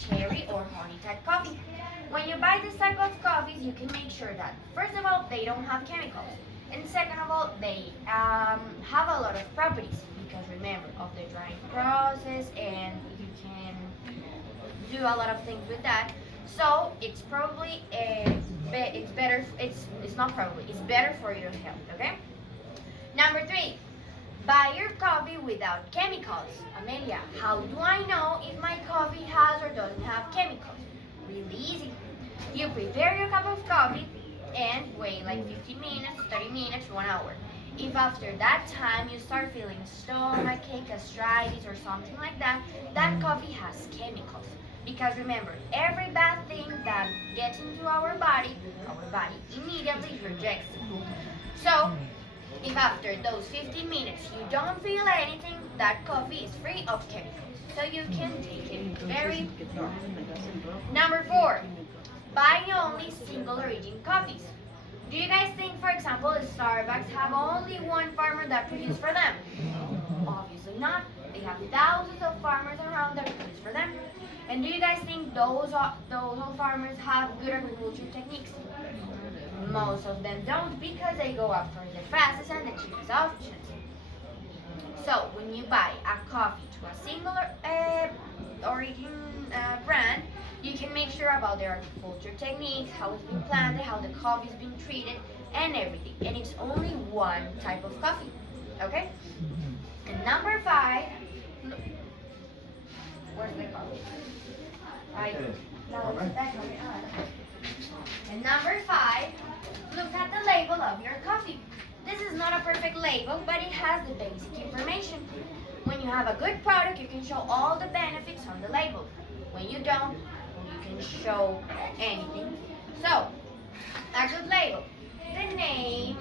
cherry or honey type coffee. When you buy this type of coffees, you can make sure that first of all they don't have chemicals, and second of all they have a lot of properties because remember of the drying process, and you can do a lot of things with that. So it's probably it's better. It's not probably. It's better for your health. Okay. Number three, buy your coffee without chemicals. Amelia, how do I know if my coffee has or doesn't have chemicals? Really easy. You prepare your cup of coffee and wait like 15 minutes, 30 minutes, 1 hour. If after that time you start feeling stomachache, gastritis, or something like that, that coffee has chemicals. Because remember, every bad thing that gets into our body immediately rejects it. So, if after those 15 minutes you don't feel anything, that coffee is free of chemicals. So you can take it very normal. Number four, buy only single origin coffees. Do you guys think, for example, Starbucks have only one farmer that produces for them? Obviously not. They have thousands of farmers around that produce for them. And do you guys think those farmers have good agriculture techniques? Most of them don't because they go after the fastest and the cheapest options. So when you buy a coffee to a single origin brand, you can make sure about their agriculture techniques, how it's been planted, how the coffee's been treated, and everything. And it's only one type of coffee. Okay? And number five, where's the coffee? Right. And number five, look at the label of your coffee. This is not a perfect label, but it has the basic information. When you have a good product, you can show all the benefits on the label. When you don't, you can show anything. So, a good label. The name,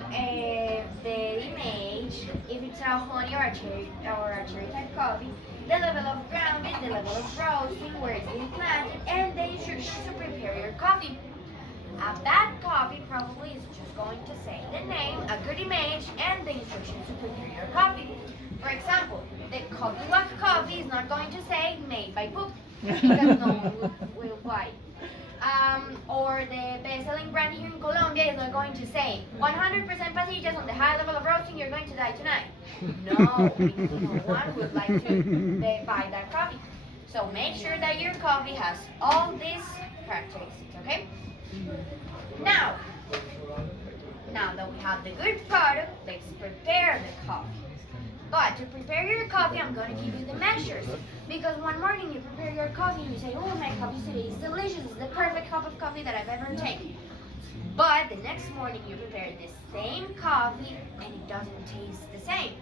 the image, if it's a honey or a cherry type coffee, the level of grounding, the level of roasting, where it's been planted, and the instructions to prepare your coffee. A bad coffee probably is just going to say the name, a good image, and the instructions to prepare your coffee. For example, the Coffee Walk coffee is not going to say made by poop because no one will buy. Or the best-selling brand here in Colombia is not going to say 100% pastillas on the high level of roasting, you're going to die tonight. No, because no one would like to buy that coffee. So make sure that your coffee has all these characteristics, okay? Now, now that we have the good product, let's prepare the coffee. But to prepare your coffee, I'm going to give you the measures. Because one morning you prepare your coffee and you say, oh, my coffee today is delicious. It's the perfect cup of coffee that I've ever taken. But the next morning you prepare the same coffee and it doesn't taste the same.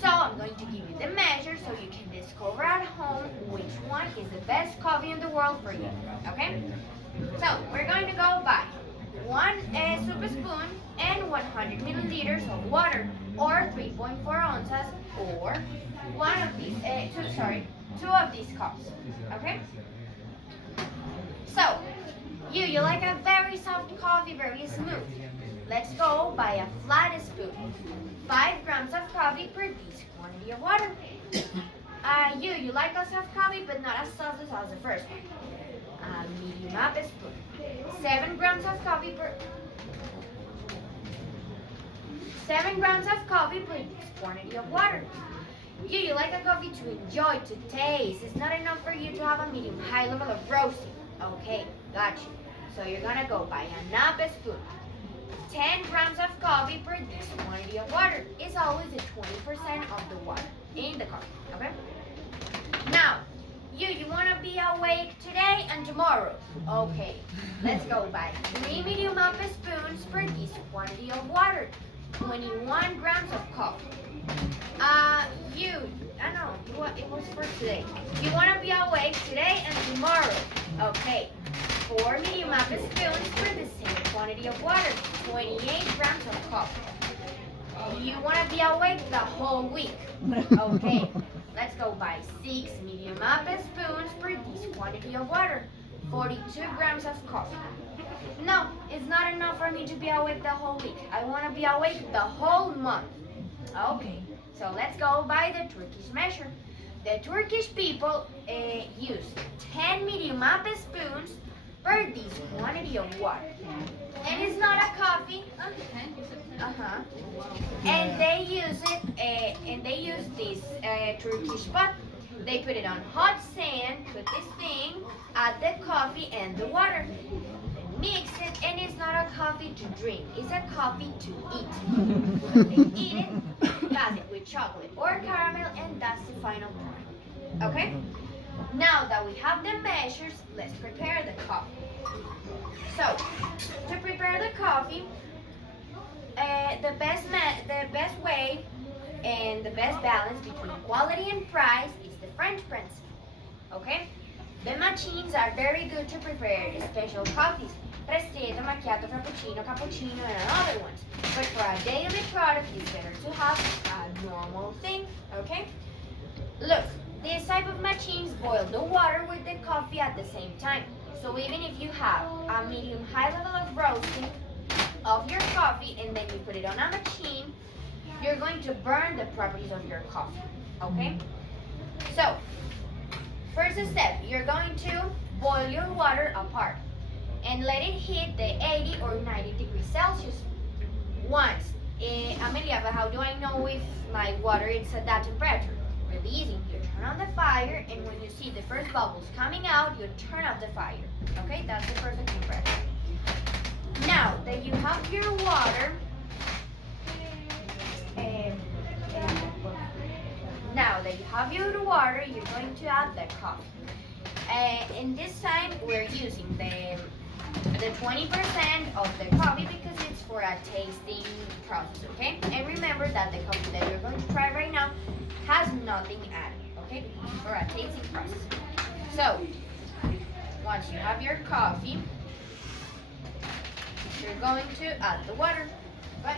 So I'm going to give you the measures so you can discover at home which one is the best coffee in the world for you. Okay? So we're going to go by 1 soup spoon and 100 milliliters of water, or 3.4 ounces, or two of these cups. Okay? So, you like a very soft coffee, very smooth. Let's go by a flat spoon. 5 grams of coffee per this quantity of water. You like a soft coffee, but not as soft as the first one. Medium up spoon. 7 grams of coffee per 7 grams of coffee per this quantity of water. You like a coffee to enjoy, to taste. It's not enough for you to have a medium high level of roasting. Okay, got you. So you're gonna go by a nap spoon. 10 grams of coffee per this quantity of water. It's always the 20% of the water in the coffee. Okay? Now, you want to be awake today and tomorrow. Okay, let's go by 3 medium up spoons per this quantity of water. 21 grams of coffee. I know, it was for today. You want to be awake today and tomorrow. Okay, 4 medium up spoons for the same quantity of water. 28 grams of coffee. You want to be awake the whole week. Okay, let's go by 6 medium up spoons per this quantity of water. 42 grams of coffee. No, it's not enough for me to be awake the whole week. I want to be awake the whole month. Okay, so let's go by the Turkish measure. The Turkish people use 10 medium up spoons per this quantity of water. And it's not a coffee. Uh-huh. And they use this Turkish pot. They put it on hot sand, put this thing, add the coffee and the water. Mix it, and it's not a coffee to drink, it's a coffee to eat. They eat it, pass it with chocolate or caramel, and that's the final part. Okay? Now that we have the measures, let's prepare the coffee. So, to prepare the coffee, the best way and the best balance between quality and price is the French press. Okay? The machines are very good to prepare special coffees. Ristretto, macchiato, cappuccino, and other ones. But for a daily product, it's better to have a normal thing. Okay? Look, this type of machines boil the water with the coffee at the same time. So even if you have a medium high level of roasting of your coffee and then you put it on a machine, you're going to burn the properties of your coffee. Okay? So, first step, you're going to boil your water apart and let it hit the 80 or 90 degrees Celsius. Once, Amelia, but how do I know if my water is at that temperature? Really easy. You turn on the fire, and when you see the first bubbles coming out, you turn off the fire. Okay, that's the perfect temperature. Now that you have your water, you're going to add the coffee. And this time we're using the 20% of the coffee because it's for a tasting process, okay? And remember that the coffee that you're going to try right now has nothing added, okay? For a tasting process. So, once you have your coffee, you're going to add the water. But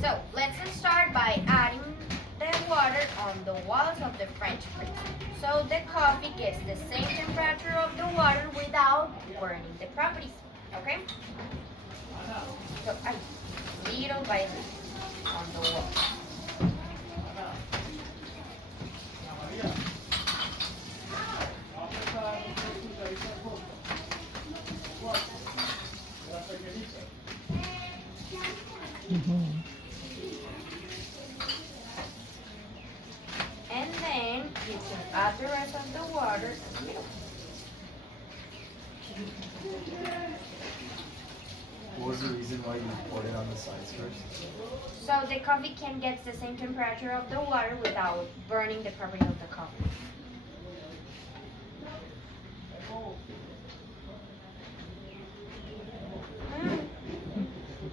so let's start by adding the water on the walls of the French press. So the coffee gets the same temperature of the water without burning the properties. Okay? So little by little on the wall. And then you can add the rest of the water. What was the reason why you poured it on the sides first? So the coffee can get the same temperature of the water without burning the property of the coffee.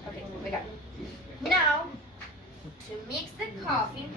Okay, we got it. Now, to mix the coffee,